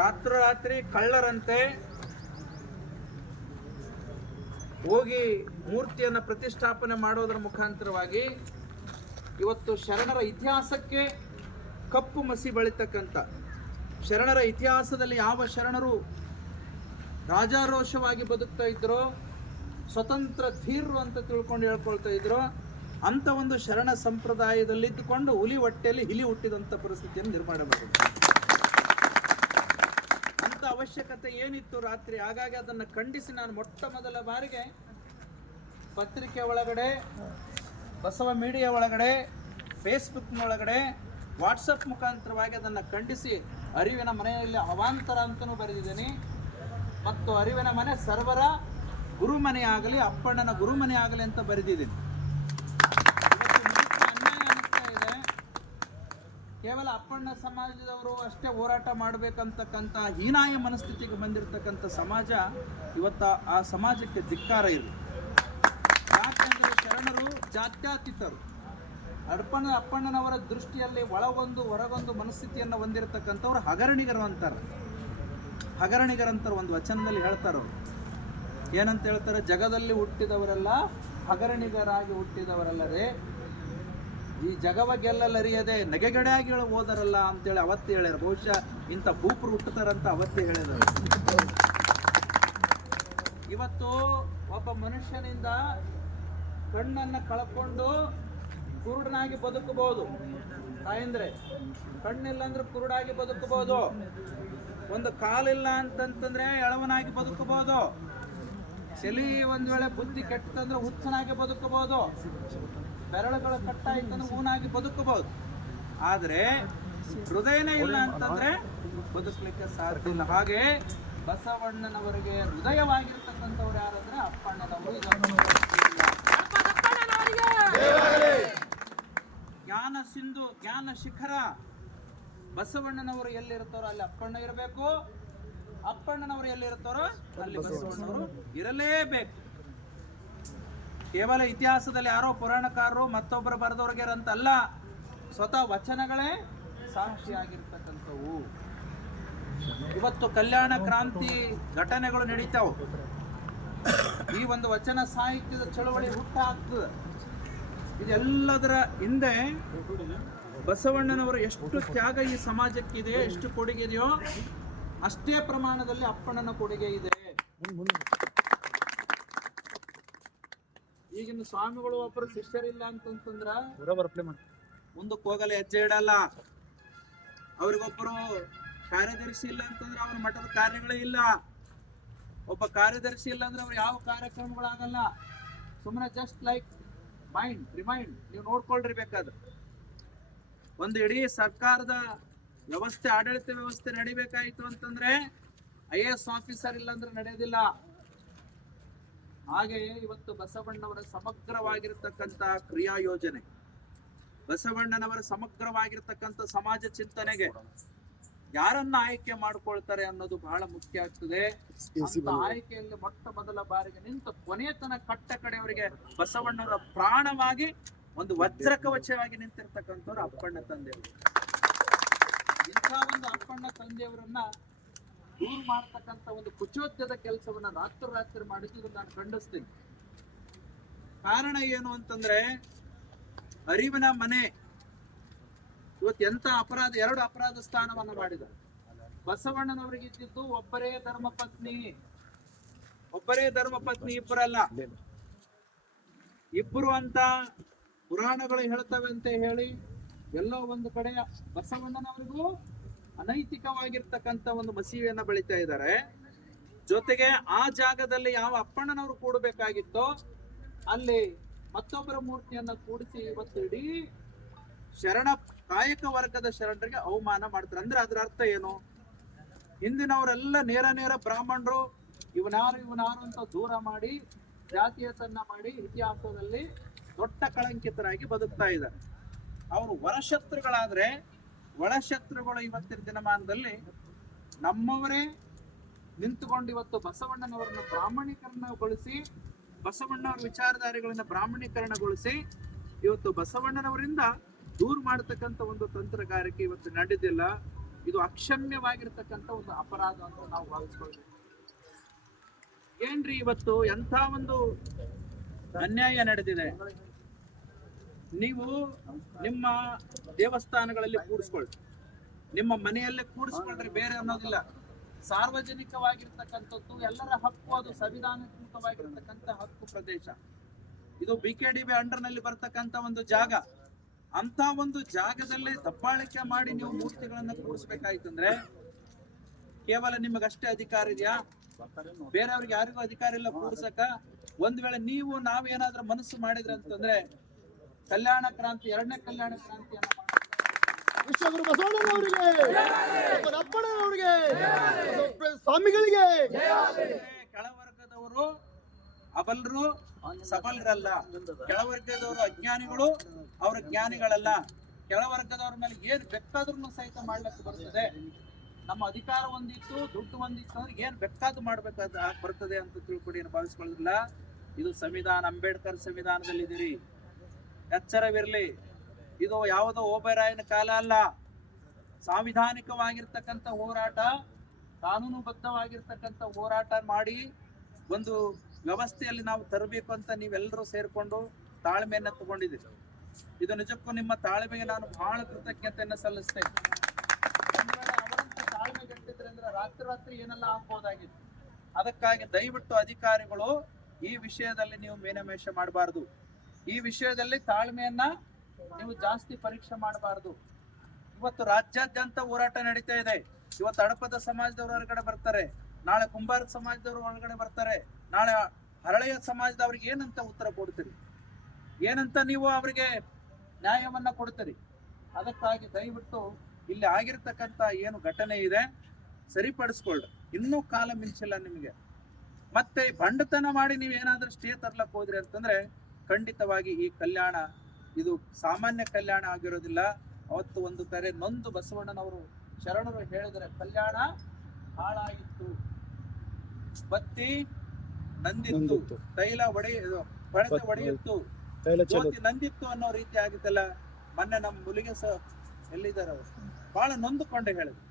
ರಾತ್ರೋರಾತ್ರಿ ಕಳ್ಳರಂತೆ ಹೋಗಿ ಮೂರ್ತಿಯನ್ನು ಪ್ರತಿಷ್ಠಾಪನೆ ಮಾಡೋದರ ಮುಖಾಂತರವಾಗಿ ಇವತ್ತು ಶರಣರ ಇತಿಹಾಸಕ್ಕೆ ಕಪ್ಪು ಮಸಿ ಬಳಿತಕ್ಕಂಥ, ಶರಣರ ಇತಿಹಾಸದಲ್ಲಿ ಯಾವ ಶರಣರು ರಾಜಾರೋಷವಾಗಿ ಬದುಕ್ತಾ ಇದ್ರೋ, ಸ್ವತಂತ್ರ ಧೀರರು ಅಂತ ತಿಳ್ಕೊಂಡು ಹೇಳ್ಕೊಳ್ತಾ ಇದ್ರು, ಅಂಥ ಒಂದು ಶರಣ ಸಂಪ್ರದಾಯದಲ್ಲಿದ್ದುಕೊಂಡು ಹುಲಿ ಹೊಟ್ಟೆಯಲ್ಲಿ ಹಿಲಿ ಹುಟ್ಟಿದಂಥ ಪರಿಸ್ಥಿತಿಯನ್ನು ನಿರ್ಮಾಣ ಮಾಡಿದ್ರು. ಅಂಥ ಅವಶ್ಯಕತೆ ಏನಿತ್ತು ರಾತ್ರಿ. ಹಾಗಾಗಿ ಅದನ್ನು ಖಂಡಿಸಿ ನಾನು ಮೊಟ್ಟ ಮೊದಲ ಬಾರಿಗೆ ಪತ್ರಿಕೆ ಒಳಗಡೆ, ಬಸವ ಮೀಡಿಯಾ ಒಳಗಡೆ, ಫೇಸ್ಬುಕ್ನೊಳಗಡೆ, ವಾಟ್ಸಪ್ ಮುಖಾಂತರವಾಗಿ ಅದನ್ನು ಖಂಡಿಸಿ ಅರಿವಿನ ಮನೆಯಲ್ಲಿ ಅವಾಂತರ ಅಂತಲೂ ಬರೆದಿದ್ದೀನಿ. ಮತ್ತು ಅರಿವಿನ ಮನೆ ಸರ್ವರ ಗುರುಮನೆ ಆಗಲಿ, ಅಪ್ಪಣ್ಣನ ಗುರುಮನೆ ಆಗಲಿ ಅಂತ ಬರೆದಿದ್ದೀನಿ. ಅನ್ಯಾಯ ಅನಿಸ್ತಾ ಇದೆ. ಕೇವಲ ಅಪ್ಪಣ್ಣ ಸಮಾಜದವರು ಅಷ್ಟೇ ಹೋರಾಟ ಮಾಡಬೇಕಂತಕ್ಕಂಥ ಹೀನಾಯ ಮನಸ್ಥಿತಿಗೆ ಬಂದಿರತಕ್ಕಂಥ ಸಮಾಜ ಇವತ್ತು ಆ ಸಮಾಜಕ್ಕೆ ಧಿಕ್ಕಾರ ಇಲ್ಲ. ಯಾಕೆಂದರೆ ಶರಣರು ಜಾತ್ಯತೀತರು. ಅಪ್ಪಣ್ಣನವರ ದೃಷ್ಟಿಯಲ್ಲಿ ಒಳಗೊಂದು ಹೊರಗೊಂದು ಮನಸ್ಥಿತಿಯನ್ನು ಹೊಂದಿರತಕ್ಕಂಥವ್ರು ಹಗರಣಿಗರು ಅಂತಾರೆ. ಹಗರಣಿಗರಂತಾರೆ ಒಂದು ವಚನದಲ್ಲಿ ಹೇಳ್ತಾರವ್ರು. ಏನಂತ ಹೇಳ್ತಾರೆ? ಜಗದಲ್ಲಿ ಹುಟ್ಟಿದವರೆಲ್ಲ ಹಗರಣಿಗರಾಗಿ ಹುಟ್ಟಿದವರಲ್ಲದೆ ಈ ಜಗವ ಗೆಲ್ಲಲರಿಯದೆ ನೆಗೆಗಡೆಯಾಗಿ ಹೋದರಲ್ಲ ಅಂತೇಳಿ ಅವತ್ತೇ ಹೇಳ್ಯಾರ. ಬಹುಶಃ ಇಂಥ ಭೂಪರು ಹುಟ್ಟುತ್ತಾರಂತ ಅವತ್ತೇ ಹೇಳಿದರು. ಇವತ್ತು ಒಬ್ಬ ಮನುಷ್ಯನಿಂದ ಕಣ್ಣನ್ನು ಕಳ್ಕೊಂಡು ಕುರುಡನಾಗಿ ಬದುಕಬಹುದು. ತಾಯಂದ್ರೆ ಕಣ್ಣಿಲ್ಲ ಅಂದ್ರೆ ಕುರುಡಾಗಿ ಬದುಕಬಹುದು. ಒಂದು ಕಾಲಿಲ್ಲ ಅಂತಂತಂದ್ರೆ ಎಳವನಾಗಿ ಬದುಕಬಹುದು. ಚಳಿ ಒಂದ್ ವೇಳೆ ಬುದ್ಧಿ ಕೆಟ್ಟಂದ್ರೆ ಹುಚ್ಚನಾಗಿ ಬದುಕಬಹುದು. ಬೆರಳುಗಳು ಕಟ್ಟಾಯ್ತಂದ್ರೆ ಊನಾಗಿ ಬದುಕಬಹುದು. ಆದ್ರೆ ಹೃದಯನೇ ಇಲ್ಲ ಅಂತಂದ್ರೆ ಬದುಕಲಿಕ್ಕೆ ಸಾಧ್ಯ ಇಲ್ಲ. ಹಾಗೆ ಬಸವಣ್ಣನವರಿಗೆ ಹೃದಯವಾಗಿರ್ತಕ್ಕಂಥವ್ರು ಯಾರಂದ್ರೆ ಅಪ್ಪಣ್ಣನವರು. ಜ್ಞಾನ ಸಿಂಧು, ಜ್ಞಾನ ಶಿಖರ ಬಸವಣ್ಣನವರು ಎಲ್ಲಿರ್ತಾರೋ ಅಲ್ಲಿ ಅಪ್ಪಣ್ಣ ಇರಬೇಕು. ಅಪ್ಪಣ್ಣನವರು ಎಲ್ಲಿರ್ತಾರೋ ಅಲ್ಲಿ ಬಸವಣ್ಣನವರು ಇರಲೇಬೇಕು. ಕೇವಲ ಇತಿಹಾಸದಲ್ಲಿ ಯಾರೋ ಪುರಾಣಕಾರರು ಮತ್ತೊಬ್ಬರು ಬರೆದವ್ರಿಗೆ ಅಂತಲ್ಲ, ಸ್ವತಃ ವಚನಗಳೇ ಸಾಕ್ಷಿಯಾಗಿರ್ತಕ್ಕಂಥವು. ಇವತ್ತು ಕಲ್ಯಾಣ ಕ್ರಾಂತಿ ಘಟನೆಗಳು ನಡೀತಾವೆ. ಈ ಒಂದು ವಚನ ಸಾಹಿತ್ಯದ ಚಳವಳಿ ಹುಟ್ಟ ಆಗ್ತದೆ. ಇದೆಲ್ಲದರ ಹಿಂದೆ ಬಸವಣ್ಣನವರು ಎಷ್ಟು ತ್ಯಾಗ ಈ ಸಮಾಜಕ್ಕಿದೆ, ಎಷ್ಟು ಕೊಡುಗೆ ಇದೆಯೋ ಅಷ್ಟೇ ಪ್ರಮಾಣದಲ್ಲಿ ಅಪ್ಪಣ್ಣನ ಕೊಡುಗೆ ಇದೆ. ಈಗಿನ ಸ್ವಾಮಿಗಳು ಒಬ್ಬರು ಶಿಷ್ಯರಿಲ್ಲ ಅಂತಂದ್ರ ಮುಂದಕ್ಕೆ ಹೋಗಲ್ಲ, ಹೆಜ್ಜೆ ಇಡಲ್ಲ. ಅವ್ರಿಗೊಬ್ಬರು ಕಾರ್ಯದರ್ಶಿ ಇಲ್ಲ ಅಂತಂದ್ರೆ ಅವ್ರ ಮಠದ ಕಾರ್ಯಗಳೇ ಇಲ್ಲ. ಒಬ್ಬ ಕಾರ್ಯದರ್ಶಿ ಇಲ್ಲ ಅಂದ್ರೆ ಅವ್ರು ಯಾವ ಕಾರ್ಯಕ್ರಮಗಳಾಗಲ್ಲ. ಸುಮ್ಮನೆ ಜಸ್ಟ್ ಲೈಕ್ ರಿಮೈಂಡ್ ನೀವು ನೋಡ್ಕೊಳ್ರಿ. ಬೇಕಾದ್ರೆ ಒಂದು ಇಡೀ ಸರ್ಕಾರದ ವ್ಯವಸ್ಥೆ, ಆಡಳಿತ ವ್ಯವಸ್ಥೆ ನಡಿಬೇಕಾಯ್ತು ಅಂತಂದ್ರೆ IAS ಆಫೀಸರ್ ಇಲ್ಲ ಅಂದ್ರೆ ನಡೆಯೋದಿಲ್ಲ. ಹಾಗೆ ಇವತ್ತು ಬಸವಣ್ಣನವರ ಸಮಗ್ರವಾಗಿರ್ತಕ್ಕಂಥ ಕ್ರಿಯಾ ಯೋಜನೆ, ಬಸವಣ್ಣನವರ ಸಮಗ್ರವಾಗಿರ್ತಕ್ಕಂಥ ಸಮಾಜ ಚಿಂತನೆಗೆ ಯಾರನ್ನ ಆಯ್ಕೆ ಮಾಡ್ಕೊಳ್ತಾರೆ ಅನ್ನೋದು ಬಹಳ ಮುಖ್ಯ ಆಗ್ತದೆ. ಅಂತ ಆಯ್ಕೆಯಲ್ಲಿ ಮೊಟ್ಟ ಮೊದಲ ಬಾರಿಗೆ ನಿಂತು ಕೊನೆತನ ಕಟ್ಟ ಕಡೆಯವರಿಗೆ ಬಸವಣ್ಣವರ ಪ್ರಾಣವಾಗಿ ಒಂದು ವಜ್ರ ಕವಚವಾಗಿ ನಿಂತಿರ್ತಕ್ಕಂಥವ್ರು ಅಪ್ಪಣ್ಣ ತಂದೆಯವರು. ಇಂಥ ಒಂದು ಅಪ್ಪಣ್ಣ ತಂದೆಯವರನ್ನ ದೂರ ಮಾಡ್ತಕ್ಕಂಥ ಒಂದು ಕುಚೋದ್ಯದ ಕೆಲಸವನ್ನ ರಾತ್ರಿ ಮಾಡಿದ್ದು ನಾನು ಖಂಡಿಸ್ತೀನಿ. ಕಾರಣ ಏನು ಅಂತಂದ್ರೆ, ಅರಿವಿನ ಮನೆ ಇವತ್ತು ಎಂತ ಅಪರಾಧ, 2 ಅಪರಾಧ ಸ್ಥಾನವನ್ನ ಮಾಡಿದ. ಬಸವಣ್ಣನವರಿಗೆ ಇದ್ದಿದ್ದು ಒಬ್ಬರೇ ಧರ್ಮಪತ್ನಿ, ಇಬ್ಬರಲ್ಲ, ಇಬ್ಬರು ಅಂತ ಪುರಾಣಗಳು ಹೇಳ್ತವೆ ಅಂತ ಹೇಳಿ ಎಲ್ಲೋ ಒಂದು ಕಡೆ ಬಸವಣ್ಣನವರಿಗೂ ಅನೈತಿಕವಾಗಿರ್ತಕ್ಕಂಥ ಒಂದು ಮಸೀವೆಯನ್ನ ಬೆಳಿತಾ ಇದ್ದಾರೆ. ಜೊತೆಗೆ ಆ ಜಾಗದಲ್ಲಿ ಯಾವ ಅಪ್ಪಣ್ಣನವರು ಕೂಡಬೇಕಾಗಿತ್ತೋ ಅಲ್ಲಿ ಮತ್ತೊಬ್ಬರ ಮೂರ್ತಿಯನ್ನ ಕೂಡಿಸಿ ಇವತ್ತು ಇಡೀ ಶರಣ ಕಾಯಕ ವರ್ಗದ ಶರಣರಿಗೆ ಅವಮಾನ ಮಾಡ್ತಾರೆ. ಅಂದ್ರೆ ಅದರ ಅರ್ಥ ಏನು? ಹಿಂದಿನವರೆಲ್ಲ ನೇರ ಬ್ರಾಹ್ಮಣರು, ಇವನಾರು ಅಂತ ದೂರ ಮಾಡಿ ಜಾತೀಯತನ್ನ ಮಾಡಿ ಇತಿಹಾಸದಲ್ಲಿ ದೊಡ್ಡ ಕಳಂಕಿತರಾಗಿ ಬದುಕ್ತಾ ಇದ್ದಾರೆ. ಅವರು ಹೊರಶತ್ರುಗಳಾದ್ರೆ ಒಳಶತ್ರುಗಳು ಇವತ್ತಿನ ದಿನಮಾನದಲ್ಲಿ ನಮ್ಮವರೇ ನಿಂತುಕೊಂಡು ಇವತ್ತು ಬಸವಣ್ಣನವರನ್ನು ಬ್ರಾಹ್ಮಣೀಕರಣಗೊಳಿಸಿ, ಬಸವಣ್ಣವರ ವಿಚಾರಧಾರೆಗಳನ್ನ ಬ್ರಾಹ್ಮಣೀಕರಣಗೊಳಿಸಿ ಇವತ್ತು ಬಸವಣ್ಣನವರಿಂದ ದೂರ ಮಾಡತಕ್ಕಂಥ ಒಂದು ತಂತ್ರಗಾರಿಕೆ ಇವತ್ತು ನಡೆದಿಲ್ಲ. ಇದು ಅಕ್ಷಮ್ಯವಾಗಿರ್ತಕ್ಕಂಥ ಒಂದು ಅಪರಾಧ ಅಂತ ನಾವು ಭಾವಿಸ್ಕೊಳ್ಬೇಕು. ಏನ್ರಿ ಇವತ್ತು ಎಂಥ ಒಂದು ಅನ್ಯಾಯ ನಡೆದಿದೆ. ನೀವು ನಿಮ್ಮ ದೇವಸ್ಥಾನಗಳಲ್ಲಿ ಕೂಡಿಸ್ಕೊಳ್ಳಿ, ನಿಮ್ಮ ಮನೆಯಲ್ಲೇ ಕೂಡಿಸ್ಕೊಳ್ರಿ, ಬೇರೆ ಅನ್ನೋದಿಲ್ಲ. ಸಾರ್ವಜನಿಕವಾಗಿರ್ತಕ್ಕಂಥದ್ದು ಎಲ್ಲರ ಹಕ್ಕು, ಅದು ಸಂವಿಧಾನಾತ್ಮಕವಾಗಿರ್ತಕ್ಕಂಥ ಹಕ್ಕು ಪ್ರದೇಶ. ಇದು BKDB ಅಂಡರ್ನಲ್ಲಿ ಬರ್ತಕ್ಕಂಥ ಒಂದು ಜಾಗ. ಅಂತ ಒಂದು ಜಾಗದಲ್ಲಿ ದಬ್ಬಾಳಿಕೆ ಮಾಡಿ ನೀವು ಮೂರ್ತಿಗಳನ್ನ ಕೂಡಿಸ್ಬೇಕಾಯ್ತಂದ್ರೆ ಕೇವಲ ನಿಮಗಷ್ಟೇ ಅಧಿಕಾರ ಇದೆಯಾ? ಬೇರೆಯವ್ರಿಗೆ ಯಾರಿಗೂ ಅಧಿಕಾರ ಇಲ್ಲ ಕೂಡ್ಸಕ. ಒಂದ್ ವೇಳೆ ನೀವು ನಾವೇನಾದ್ರೂ ಮನಸ್ಸು ಮಾಡಿದ್ರೆ ಅಂತಂದ್ರೆ ಕಲ್ಯಾಣ ಕ್ರಾಂತಿ, ಎರಡನೇ ಕಲ್ಯಾಣ ಕ್ರಾಂತಿಯನ್ನ ವಿಶ್ವಗುರು ಬಸವಣ್ಣನವರಿಗೆ, ಅಪ್ಪಣ್ಣನವರಿಗೆ, ಸ್ವಾಮಿಗಳಿಗೆ. ಕೆಳವರ್ಗದವರು ಅಬಲರು ಸಬಲರಲ್ಲ, ಕೆಳವರ್ಗದವರು ಅಜ್ಞಾನಿಗಳು, ಅವ್ರ ಜ್ಞಾನಿಗಳಲ್ಲ. ಕೆಳವರ್ಗದವ್ರ ಮೇಲೆ ಏನ್ ಬೇಕಾದ್ರೂ ಸಹಿತ ಮಾಡ್ಲಿಕ್ಕೆ ಬರ್ತದೆ. ನಮ್ಮ ಅಧಿಕಾರ ಒಂದಿತ್ತು, ದುಡ್ಡು ಒಂದಿತ್ತು ಅಂದ್ರೆ ಏನ್ ಬೇಕಾದ್ರೂ ಮಾಡ್ಬೇಕಾದ ಬರ್ತದೆ ಅಂತ ತಿಳ್ಕೊಂಡು ಏನು ಭಾವಿಸ್ಕೊಳ್ಳೋದಿಲ್ಲ. ಇದು ಸಂವಿಧಾನ, ಅಂಬೇಡ್ಕರ್ ಸಂವಿಧಾನದಲ್ಲಿದ್ದೀರಿ, ಎಚ್ಚರವಿರ್ಲಿ. ಇದು ಯಾವುದೋ ಓಬರಾಯನ ಕಾಲ ಅಲ್ಲ. ಸಾಂವಿಧಾನಿಕವಾಗಿರ್ತಕ್ಕಂಥ ಹೋರಾಟ, ಕಾನೂನುಬದ್ಧವಾಗಿರ್ತಕ್ಕಂಥ ಹೋರಾಟ ಮಾಡಿ ಒಂದು ವ್ಯವಸ್ಥೆಯಲ್ಲಿ ನಾವು ತರಬೇಕು ಅಂತ ನೀವೆಲ್ಲರೂ ಸೇರ್ಕೊಂಡು ತಾಳ್ಮೆಯನ್ನ ತಗೊಂಡಿದ್ದೀರಿ. ಇದು ನಿಜಕ್ಕೂ ನಿಮ್ಮ ತಾಳ್ಮೆಗೆ ನಾನು ಬಹಳ ಕೃತಜ್ಞತೆಯನ್ನು ಸಲ್ಲಿಸ್ತೇನೆ. ಅವರಂತ ತಾಳ್ಮೆ ಗಟ್ಟಿದ್ರೆ ಅಂದ್ರೆ ರಾತ್ರಿ ಏನೆಲ್ಲ ಆಗ್ಬೋದಾಗಿತ್ತು. ಅದಕ್ಕಾಗಿ ದಯವಿಟ್ಟು ಅಧಿಕಾರಿಗಳು ಈ ವಿಷಯದಲ್ಲಿ ನೀವು ಮೇನಮೇಷ ಮಾಡಬಾರ್ದು. ಈ ವಿಷಯದಲ್ಲಿ ತಾಳ್ಮೆಯನ್ನ ನೀವು ಜಾಸ್ತಿ ಪರೀಕ್ಷೆ ಮಾಡಬಾರ್ದು. ಇವತ್ತು ರಾಜ್ಯಾದ್ಯಂತ ಹೋರಾಟ ನಡೀತಾ ಇದೆ. ಇವತ್ತು ಹಡಪದ ಸಮಾಜದವರು ಹೊರಗಡೆ ಬರ್ತಾರೆ, ನಾಳೆ ಕುಂಬಾರ ಸಮಾಜದವರು ಒಳಗಡೆ ಬರ್ತಾರೆ, ನಾಳೆ ಹರಳೆಯ ಸಮಾಜದವ್ರಿಗೆ ಏನಂತ ಉತ್ತರ ಕೊಡ್ತೀರಿ? ಏನಂತ ನೀವು ಅವರಿಗೆ ನ್ಯಾಯವನ್ನ ಕೊಡ್ತೀರಿ? ಅದಕ್ಕಾಗಿ ದಯವಿಟ್ಟು ಇಲ್ಲಿ ಆಗಿರ್ತಕ್ಕಂಥ ಏನು ಘಟನೆ ಇದೆ ಸರಿಪಡಿಸ್ಕೊಳ್ಳಿ. ಇನ್ನೂ ಕಾಲ ಮಿಂಚಿಲ್ಲ ನಿಮಗೆ. ಮತ್ತೆ ಬಂಡತನ ಮಾಡಿ ನೀವೇನಾದ್ರೂ ಸ್ಟೇ ತರ್ಲಕ್ ಹೋದ್ರಿ ಅಂತಂದ್ರೆ ಖಂಡಿತವಾಗಿ ಈ ಕಲ್ಯಾಣ ಇದು ಸಾಮಾನ್ಯ ಕಲ್ಯಾಣ ಆಗಿರೋದಿಲ್ಲ. ಅವತ್ತು ಒಂದು ಕರೆ ನೊಂದು ಬಸವಣ್ಣನವರು ಶರಣರು ಹೇಳಿದರೆ, ಕಲ್ಯಾಣ ಹಾಳಾಗಿತ್ತು, ಬತ್ತಿ ನಂದಿತ್ತು, ತೈಲ ಒಡೆಯಿತ್ತು, ಜ್ಯೋತಿ ನಂದಿತ್ತು ಅನ್ನೋ ರೀತಿ ಆಗಿತ್ತಲ್ಲ. ಮೊನ್ನೆ ನಮ್ಮ ಮುಲಿಗೆ ಎಲ್ಲಿದ್ದಾರೆ ಅವರು ಬಹಳ ನೊಂದುಕೊಂಡೆ ಹೇಳಿದ್ರು.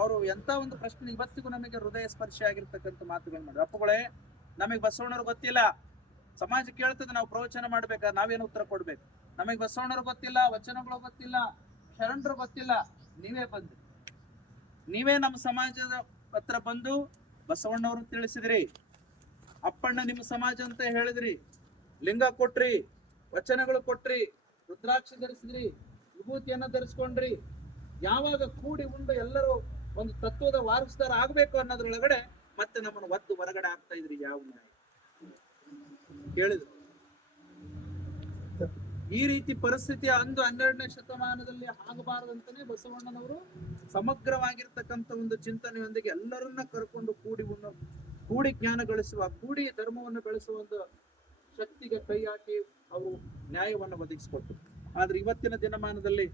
ಅವರು ಎಂತ ಒಂದು ಪ್ರಶ್ನೆ ಇವತ್ತಿಗೂ ನಮಗೆ ಹೃದಯ ಸ್ಪರ್ಶಿ ಆಗಿರ್ತಕ್ಕಂಥ ಮಾತುಗಳು ಮಾಡಿದ್ರು. ಅಪ್ಪಗಳೇ, ನಮಗೆ ಬಸವಣ್ಣರು ಗೊತ್ತಿಲ್ಲ, ಸಮಾಜ ಕೇಳ್ತದೆ, ನಾವು ಪ್ರವಚನ ಮಾಡ್ಬೇಕಾದ್ರೆ ನಾವೇನು ಉತ್ತರ ಕೊಡ್ಬೇಕು? ನಮಗೆ ಬಸವಣ್ಣರು ಗೊತ್ತಿಲ್ಲ, ವಚನಗಳು ಗೊತ್ತಿಲ್ಲ, ಶರಣರು ಗೊತ್ತಿಲ್ಲ. ನೀವೇ ಬಂದ್ರಿ, ನೀವೇ ನಮ್ಮ ಸಮಾಜದ ಹತ್ರ ಬಂದು ಬಸವಣ್ಣವರು ತಿಳಿಸಿದ್ರಿ, ಅಪ್ಪಣ್ಣ ನಿಮ್ಮ ಸಮಾಜ ಅಂತ ಹೇಳಿದ್ರಿ, ಲಿಂಗ ಕೊಟ್ರಿ, ವಚನಗಳು ಕೊಟ್ರಿ, ರುದ್ರಾಕ್ಷಿ ಧರಿಸಿದ್ರಿ, ವಿಭೂತಿಯನ್ನ ಧರಿಸ್ಕೊಂಡ್ರಿ. ಯಾವಾಗ ಕೂಡಿ ಉಂಡು ಎಲ್ಲರೂ ಒಂದು ತತ್ವದ ವಾರಸ್ದಾರ ಆಗ್ಬೇಕು ಅನ್ನೋದ್ರೊಳಗಡೆ ಮತ್ತೆ ನಮ್ಮನ್ನು ಒದ್ದು ಹೊರಗಡೆ ಆಗ್ತಾ ಇದ್ರಿ. ಯಾವ ಕೇಳಿದ್ರು ಈ ರೀತಿ ಪರಿಸ್ಥಿತಿ ಅಂದು 12ನೇ ಶತಮಾನದಲ್ಲಿ ಆಗಬಾರದಂತಾನೆ ಬಸವಣ್ಣನವರು ಸಮಗ್ರವಾಗಿರ್ತಕ್ಕಂಥ ಒಂದು ಚಿಂತನೆಯೊಂದಿಗೆ ಎಲ್ಲರನ್ನ ಕರ್ಕೊಂಡು ಕೂಡಿ ಜ್ಞಾನ ಗಳಿಸುವ, ಕೂಡಿ ಧರ್ಮವನ್ನು ಬೆಳೆಸುವ ಒಂದು ಶಕ್ತಿಗೆ ಕೈ ಹಾಕಿ ಅವರು ನ್ಯಾಯವನ್ನು ಒದಗಿಸಿಕೊಟ್ರು. ಆದ್ರೆ ಇವತ್ತಿನ ದಿನಮಾನದಲ್ಲಿ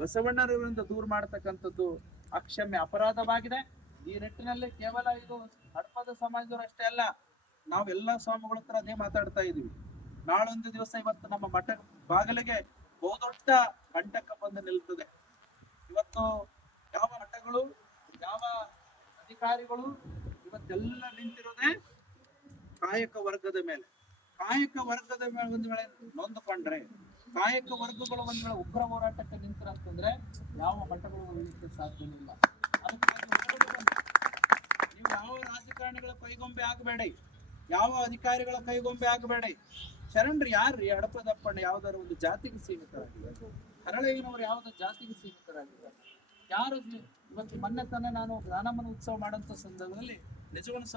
ಬಸವಣ್ಣರವರಿಂದ ದೂರ ಮಾಡತಕ್ಕಂಥದ್ದು ಅಕ್ಷಮ್ಯ ಅಪರಾಧವಾಗಿದೆ. ಈ ನಿಟ್ಟಿನಲ್ಲಿ ಕೇವಲ ಇದು ಹಡಪದ ಸಮಾಜದವರು ಅಷ್ಟೇ ಅಲ್ಲ, ನಾವೆಲ್ಲ ಸ್ವಾಮಿಗಳ ಹತ್ರ ಅದೇ ಮಾತಾಡ್ತಾ ಇದೀವಿ. ನಾಳೊಂದು ದಿವಸ ಇವತ್ತು ನಮ್ಮ ಮಠ ಬಾಗಿಲಿಗೆ ಬಹುದೊಡ್ಡ ಕಂಟಕ ಬಂದು ನಿಲ್ತದೆ. ಇವತ್ತು ಯಾವ ಮಠಗಳು, ಯಾವ ಅಧಿಕಾರಿಗಳು ಇವತ್ತೆಲ್ಲ ನಿಂತಿರೋದೇ ಕಾಯಕ ವರ್ಗದ ಮೇಲೆ. ಕಾಯಕ ವರ್ಗದ ಮೇಲೆ ಒಂದ್ ವೇಳೆ ನೊಂದುಕೊಂಡ್ರೆ, ಕಾಯಕ ವರ್ಗಗಳು ಒಂದ್ ವೇಳೆ ಉಗ್ರ ಹೋರಾಟಕ್ಕೆ ನಿಂತಿರಂತಂದ್ರೆ ಯಾವ ಮಠಗಳು ಉಳಿಲಿಕ್ಕೆ ಸಾಧ್ಯವಿಲ್ಲ. ನೀವು ಯಾವ ರಾಜಕಾರಣಿಗಳ ಕೈಗೊಂಬೆ ಆಗಬೇಡಿ, ಯಾವ ಅಧಿಕಾರಿಗಳ ಕೈಗೊಂಬೆ ಆಗಬೇಡಿ. ಶರಣರು ಯಾರ್ರಿ? ಹಡಪದಪ್ಪಣ್ಣ ಯಾವ್ದಾರ ಒಂದು ಜಾತಿಗೆ ಸೀಮಿತರಾಗಿದ್ದಾರೆ, ಹರಳೆಯನವರು ಯಾವ್ದಾರ ಜಾತಿಗೆ ಸೀಮಿತರಾಗಿದ್ದಾರೆ. ಯಾರು ಇವತ್ತು ಮೊನ್ನೆ ತಾನೇ ನಾನು ಜ್ಞಾನಮನ ಉತ್ಸವ ಮಾಡಂತ ಸಂದರ್ಭದಲ್ಲಿ ನಿಜವನ್ನು